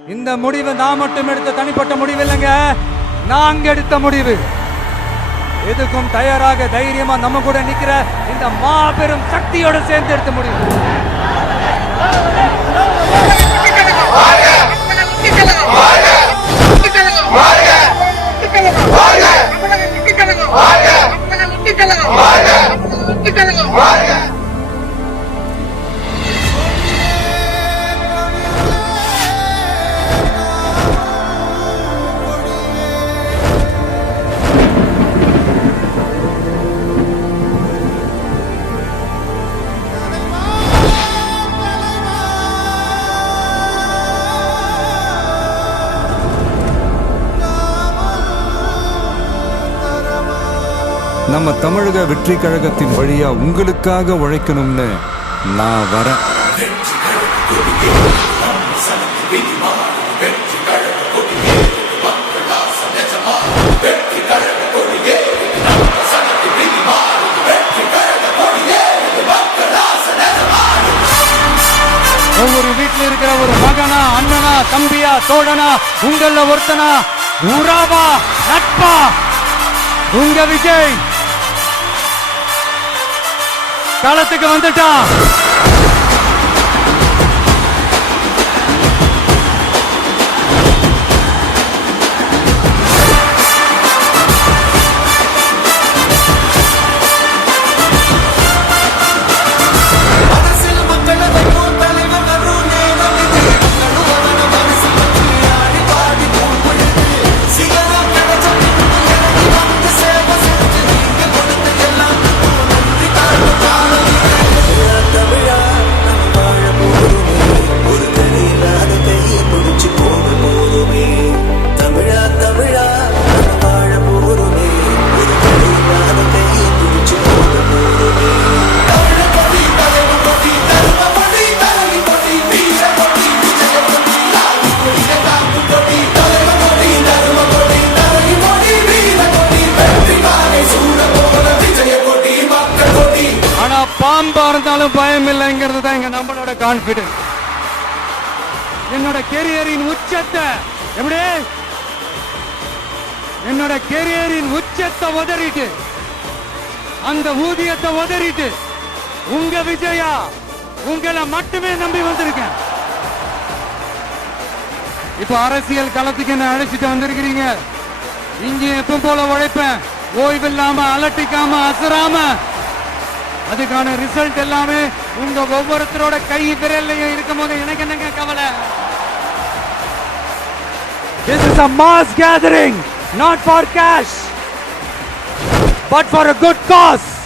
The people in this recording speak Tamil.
இந்த முடிவு நான் மட்டும் எடுத்த தனிப்பட்ட முடிவு இல்லைங்க, நாங்க எடுத்த முடிவு. எதுக்கும் தயாராக தைரியமா நம்ம கூட நிக்கிற இந்த மாபெரும் சக்தியோட சேர்ந்து எடுத்த முடிவு. நம்ம தமிழக வெற்றி கழகத்தின் வழியா உங்களுக்காக உழைக்கணும்னு நான் வரேன். ஒவ்வொரு வீட்டில் இருக்கிற ஒரு மகனா, அண்ணனா, தம்பியா, தோழனா, உங்கள ஒருத்தனா, உறவா, நட்பா, உங்க விஜய் களத்துக்கு வந்துட்டான். பாம்பா இருந்தாலும் பயம் இல்லைங்கிறது தான் எங்க நம்மளோட கான்பிடன்ஸ். என்னோட கெரியரின் உச்சத்தை எப்படி என்னோட கெரியரின் உச்சத்தை உதறிட்டு, அந்த ஊதியத்தை உதறிட்டு, உங்க விஜயா உங்களை மட்டுமே நம்பி வந்திருக்கேன். இப்ப அரசியல் களத்துக்கு என்ன அழைச்சிட்டு வந்திருக்கிறீங்க. இங்க எப்ப போல உழைப்பேன், ஓய்வில்லாம, அலட்டிக்காம, அசராம. அதுக்கான ரிசல்ட் எல்லாமே உங்க ஒவ்வொருத்தரோட கை விரல்லையும் இருக்கும் போது எனக்கு என்னங்க கவலை. This is a mass gathering, not for cash, but for a good cause.